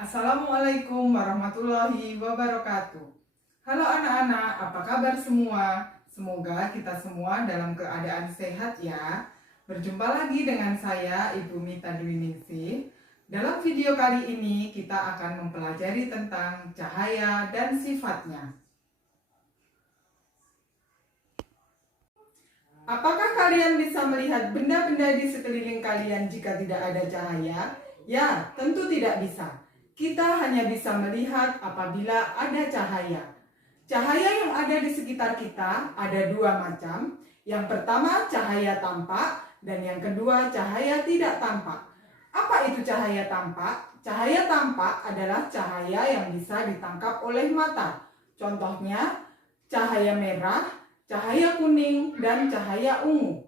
Assalamualaikum warahmatullahi wabarakatuh. Halo anak-anak, apa kabar semua? Semoga kita semua dalam keadaan sehat ya. Berjumpa lagi dengan saya, Ibu Mita Dwi Ningsih. Dalam video kali ini kita akan mempelajari tentang cahaya dan sifatnya. Apakah kalian bisa melihat benda-benda di sekeliling kalian jika tidak ada cahaya? Ya, tentu tidak bisa. Kita hanya bisa melihat apabila ada cahaya. Cahaya yang ada di sekitar kita ada dua macam. Yang pertama cahaya tampak dan yang kedua cahaya tidak tampak. Apa itu cahaya tampak? Cahaya tampak adalah cahaya yang bisa ditangkap oleh mata. Contohnya cahaya merah, cahaya kuning, dan cahaya ungu.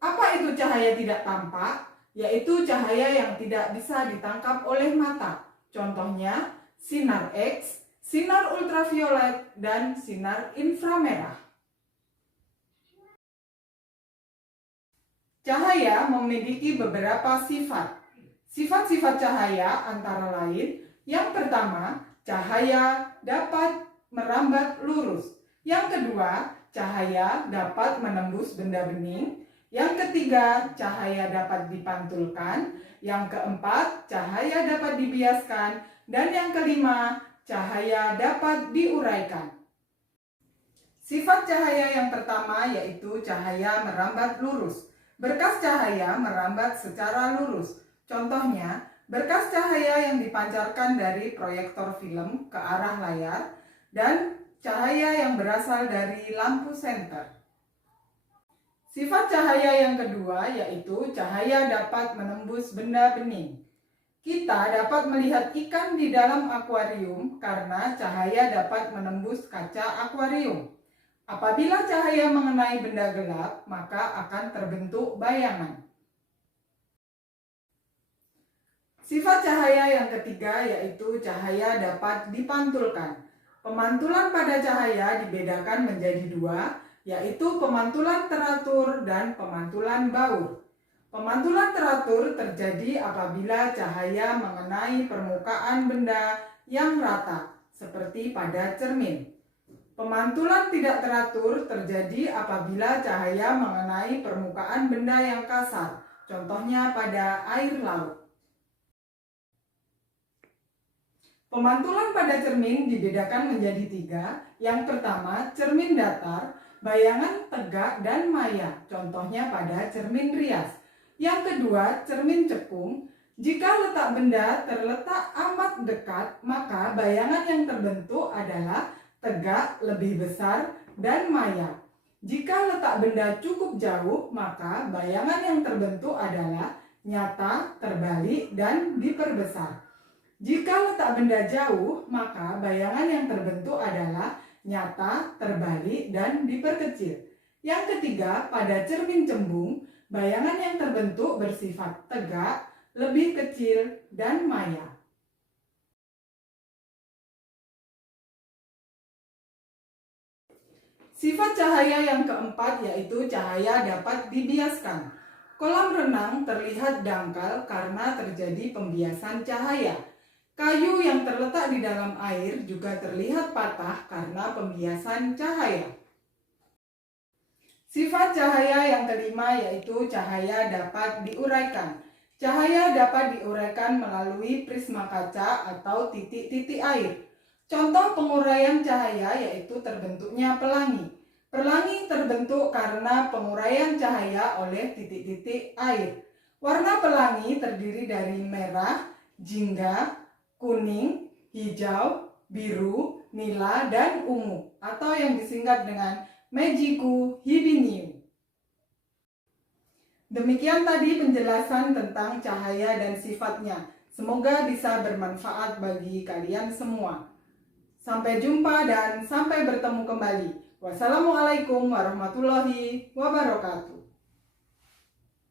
Apa itu cahaya tidak tampak? Yaitu cahaya yang tidak bisa ditangkap oleh mata. Contohnya sinar X, sinar ultraviolet, dan sinar inframerah. Cahaya memiliki beberapa sifat. Sifat-sifat cahaya antara lain, yang pertama, cahaya dapat merambat lurus. Yang kedua, cahaya dapat menembus benda bening. Yang ketiga, cahaya dapat dipantulkan. Yang keempat, cahaya dapat dibiaskan. Dan yang kelima, cahaya dapat diuraikan. Sifat cahaya yang pertama yaitu cahaya merambat lurus. Berkas cahaya merambat secara lurus. Contohnya, berkas cahaya yang dipancarkan dari proyektor film ke arah layar dan cahaya yang berasal dari lampu senter. Sifat cahaya yang kedua yaitu cahaya dapat menembus benda bening. Kita dapat melihat ikan di dalam akuarium karena cahaya dapat menembus kaca akuarium. Apabila cahaya mengenai benda gelap, maka akan terbentuk bayangan. Sifat cahaya yang ketiga yaitu cahaya dapat dipantulkan. Pemantulan pada cahaya dibedakan menjadi dua, yaitu pemantulan teratur dan pemantulan baur. Pemantulan teratur terjadi apabila cahaya mengenai permukaan benda yang rata, seperti pada cermin. Pemantulan tidak teratur terjadi apabila cahaya mengenai permukaan benda yang kasar, contohnya pada air laut. Pemantulan pada cermin dibedakan menjadi tiga. Yang pertama, cermin datar, bayangan tegak dan maya, contohnya pada cermin rias. Yang kedua, cermin cekung. Jika letak benda terletak amat dekat, maka bayangan yang terbentuk adalah tegak, lebih besar, dan maya. Jika letak benda cukup jauh, maka bayangan yang terbentuk adalah nyata, terbalik, dan diperbesar. Jika letak benda jauh, maka bayangan yang terbentuk adalah nyata, terbalik, dan diperkecil. Yang ketiga, pada cermin cembung, bayangan yang terbentuk bersifat tegak, lebih kecil, dan maya. Sifat cahaya yang keempat yaitu cahaya dapat dibiaskan. Kolam renang terlihat dangkal karena terjadi pembiasan cahaya. Kayu yang terletak di dalam air juga terlihat patah karena pembiasan cahaya. Sifat cahaya yang kelima yaitu cahaya dapat diuraikan. Cahaya dapat diuraikan melalui prisma kaca atau titik-titik air. Contoh penguraian cahaya yaitu terbentuknya pelangi. Pelangi terbentuk karena penguraian cahaya oleh titik-titik air. Warna pelangi terdiri dari merah, jingga, kuning, hijau, biru, nila, dan ungu atau yang disingkat dengan Magicu hibiniu. Demikian tadi penjelasan tentang cahaya dan sifatnya. Semoga bisa bermanfaat bagi kalian semua. Sampai jumpa dan sampai bertemu kembali. Wassalamualaikum warahmatullahi wabarakatuh.